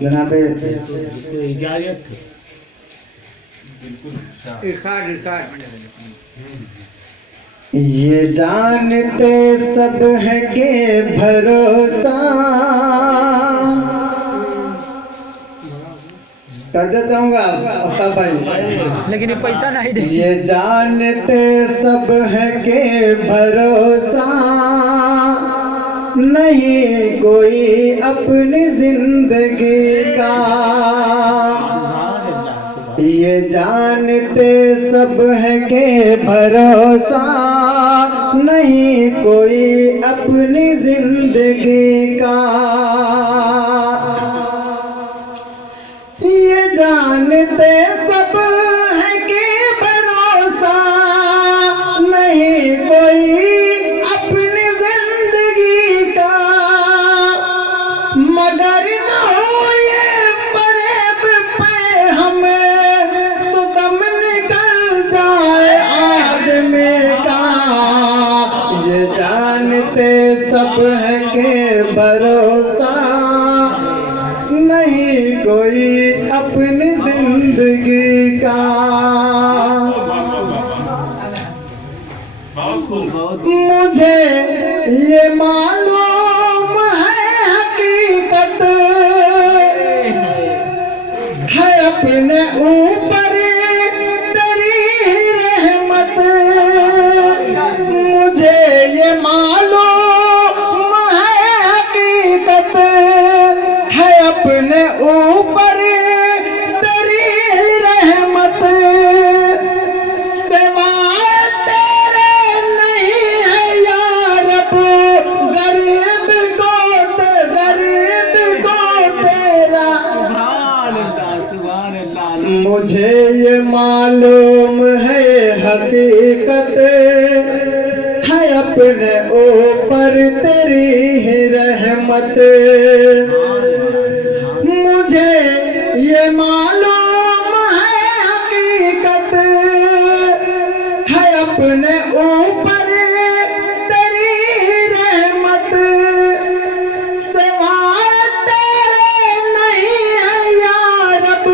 जनाब ये जानते सब है के भरोसा कर चाहूंगा भाई, लेकिन ये पैसा नहीं दे। ये जानते सब है के भरोसा नहीं कोई अपनी जिंदगी का। ये जानते सब है के भरोसा नहीं कोई अपनी जिंदगी का। ये जानते सब है कि भरोसा नहीं कोई अपनी जिंदगी का, मगर न हो ये फरेब पे हमें तो दम निकल जाए आदमी का। ये जानते सब है कि भरोसा नहीं कोई अपनी जिंदगी का। मुझे ये मालूम है हकीकत है अपने ऊपर तेरी रहमत। मुझे ये मालूम है हकीकत है अपने ऊपर तेरी रहमत। सिवाय तेरे नहीं है या रब, गरीब को तेरा। मुझे ये मालूम है हकीकत है अपने ऊपर तेरी रहमत। मुझे ये मालूम है हकीकत है अपने ऊपर तेरी रहमत। सिवाय तेरे नहीं है या रब,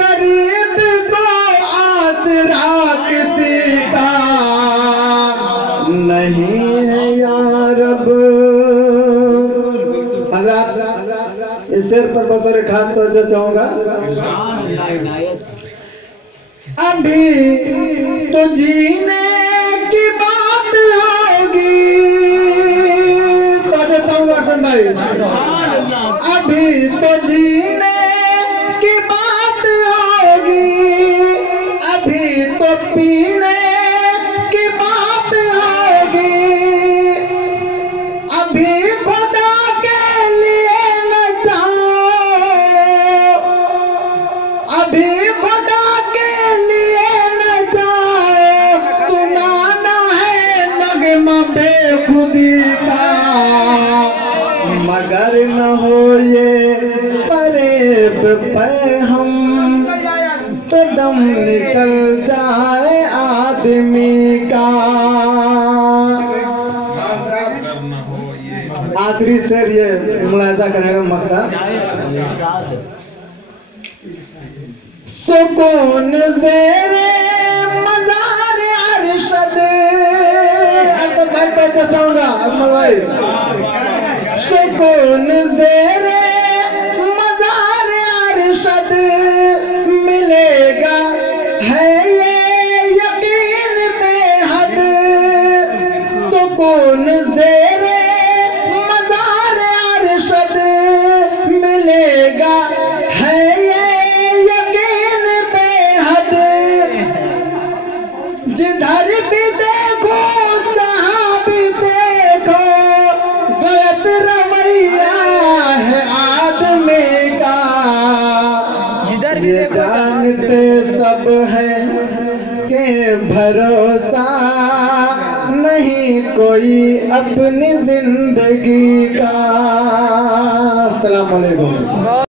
गरीब को आसरा किसी का नहीं है या रब। इस शेर पर बतौर खास तवज्जो चाहूंगा। अभी तो जीने की बात होगी, तवज्जो चाहूंगा अर्शन भाई। अभी तो जीने की बात होगी, अभी तो पीने की बात होगी, अभी खुदा के लिए अभी खुदा के लिए न जाओ, सुनाना है नगमा बेखुदी का, मगर न हो ये फरेब पे हम तो दम निकल जाए आदमी का। आखिरी शेर ये मुलाहिजा करेगा मक्ता। सुकून ज़ेरे मज़ार अरशद, तो भाई तो चाहूंगा अकमल भाई। सुकून ज़ेरे मज़ार अरशद मिलेगा है ये यकीन बेहद। सुकून ज़ेरे मज़ार अरशद मिलेगा है जिधर भी देखो जहाँ भी देखो, गलत रवैया है आदमी का। ये जानते सब है के भरोसा नहीं कोई अपनी जिंदगी का। अस्सलाम वालेकुम।